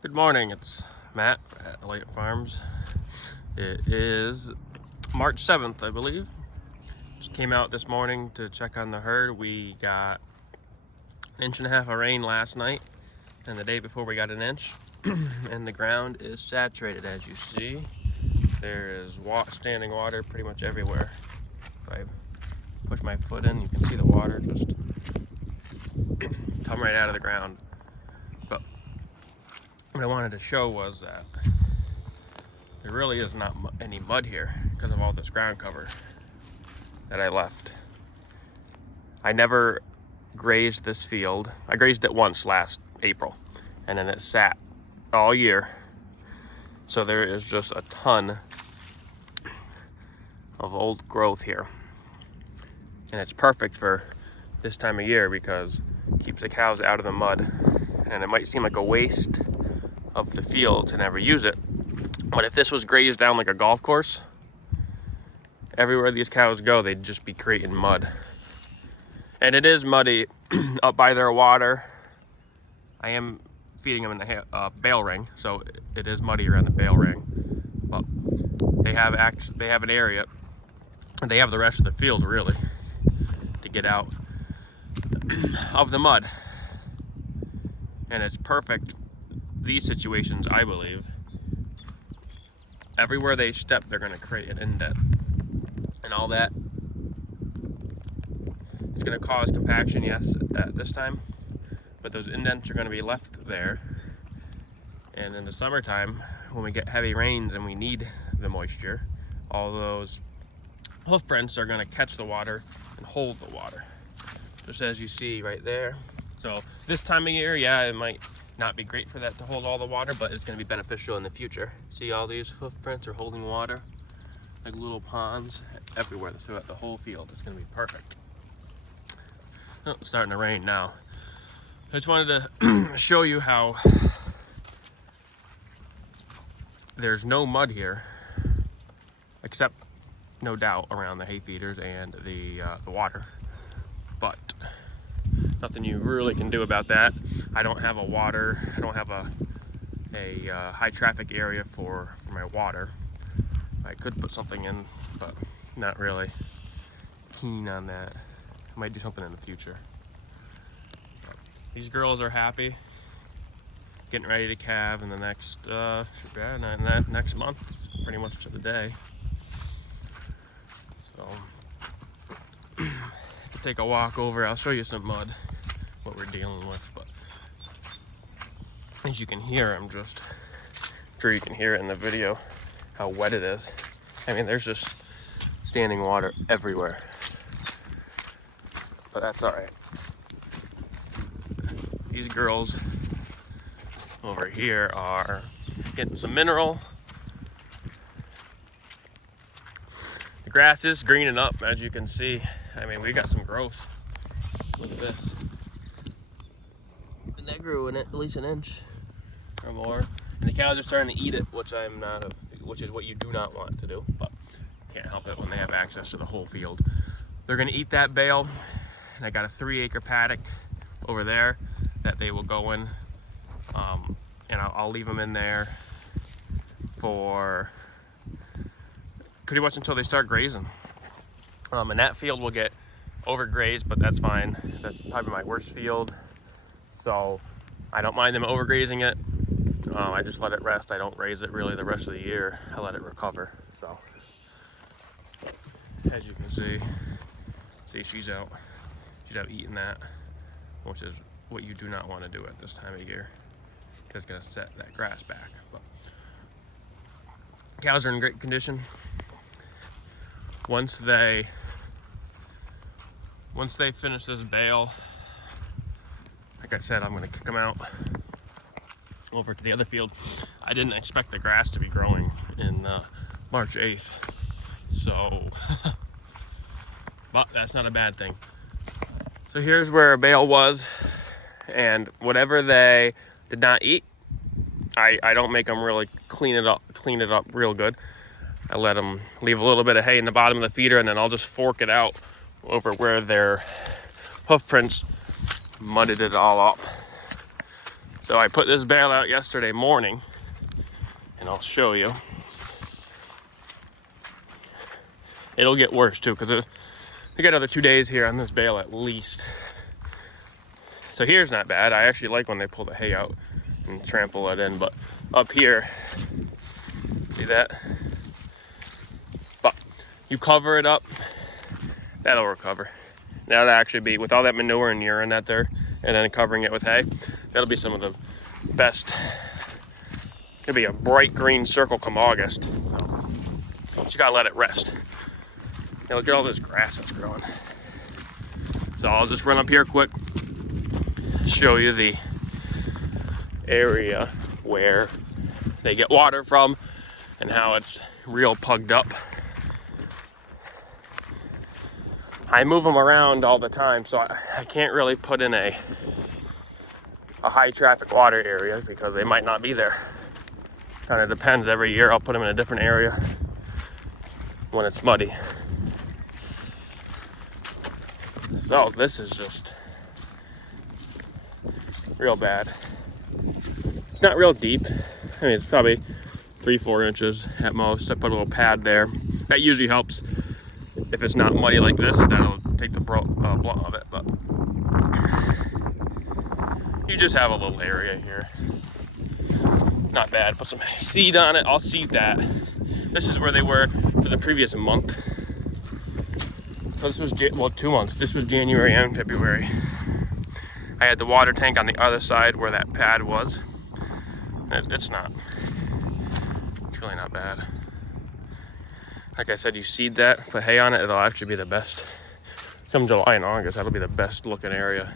Good morning, it's Matt at Elliott Farms. It is March 7th, I believe. Just came out this morning to check on the herd. We got an inch and a half of rain last night, and the day before we got an inch. And the ground is saturated, as you see. There is standing water pretty much everywhere. If I push my foot in, you can see the water just come right out of the ground. But what I wanted to show was that there really is not any mud here because of all this ground cover that I left. I never grazed this field. I grazed it once last April, and then it sat all year. So there is just a ton of old growth here. And it's perfect for this time of year because it keeps the cows out of the mud. And it might seem like a waste of the field to never use it, but if this was grazed down like a golf course, everywhere these cows go, they'd just be creating mud. And it is muddy up by their water. I am feeding them in the bale ring, so it is muddy around the bale ring. But they have an area, and they have the rest of the field really to get out of the mud. And it's perfect. These situations, I believe, everywhere they step, they're going to create an indent, and all that. It's going to cause compaction, yes, at this time, but those indents are going to be left there. And in the summertime, when we get heavy rains and we need the moisture, all those hoof prints are going to catch the water and hold the water, just as you see right there. So this time of year, yeah, it might not be great for that to hold all the water, but it's going to be beneficial in the future. See, all these hoof prints are holding water like little ponds everywhere throughout the whole field. It's going to be perfect. Oh, it's starting to rain now. I just wanted to show you how there's no mud here, except no doubt around the hay feeders and the water, but nothing you really can do about that. I don't have a high traffic area for my water. I could put something in, but not really keen on that. I might do something in the future. But these girls are happy, getting ready to calve in the next next month, pretty much to the day. So I could take a walk over. I'll show you some mud, what we're dealing with. But as you can hear, I'm sure you can hear it in the video how wet it is. I mean, there's just standing water everywhere, but that's all right. These girls over here are getting some mineral. The grass is greening up, as you can see. I mean, we got some growth. Look at this. And that grew in at least an inch or more. And the cows are starting to eat it, which is what you do not want to do, but can't help it when they have access to the whole field. They're gonna eat that bale, and I got a 3-acre paddock over there that they will go in, and I'll leave them in there for pretty much until they start grazing. And that field will get overgrazed, but that's fine. That's probably my worst field, so I don't mind them overgrazing it. I just let it rest. I don't raise it really the rest of the year. I let it recover. So as you can see she's out eating that, which is what you do not want to do at this time of year, because it's going to set that grass back. But cows are in great condition. Once they finish this bale, like I said, I'm going to kick them out over to the other field. I didn't expect the grass to be growing in March 8th, so but that's not a bad thing. So here's where a bale was, and whatever they did not eat, I don't make them really clean it up real good. I let them leave a little bit of hay in the bottom of the feeder, and then I'll just fork it out over where their hoof prints mudded it all up. So I put this bale out yesterday morning, and I'll show you. It'll get worse too, because we got another 2 days here on this bale at least. So here's not bad. I actually like when they pull the hay out and trample it in, but up here, see that? But you cover it up, that'll recover. That'll actually be, with all that manure and urine out there, and then covering it with hay, that'll be some of the best. It'll be a bright green circle come August. So you gotta let it rest. Now look at all this grass that's growing. So I'll just run up here quick, show you the area where they get water from and how it's real pugged up. I move them around all the time, so I can't really put in a high traffic water area because they might not be there. Kind of depends. Every year I'll put them in a different area when it's muddy. So this is just real bad. It's not real deep. I mean, it's probably 3-4 inches at most. I put a little pad there. That usually helps. If it's not muddy like this, that'll take the blunt of it, but you just have a little area here. Not bad. Put some seed on it. I'll seed that. This is where they were for the previous month. So this was, well, 2 months. This was January and February. I had the water tank on the other side where that pad was. It's really not bad. Like I said, you seed that, put hay on it, it'll actually be the best. Come July and August, that'll be the best looking area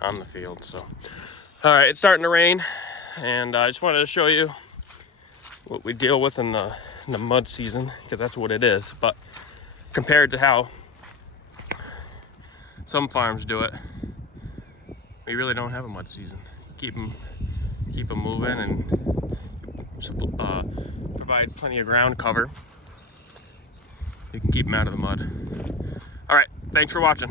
on the field. So, all right, it's starting to rain, and I just wanted to show you what we deal with in the mud season, because that's what it is. But compared to how some farms do it, we really don't have a mud season. Keep them moving and provide plenty of ground cover. You can keep them out of the mud. All right, thanks for watching.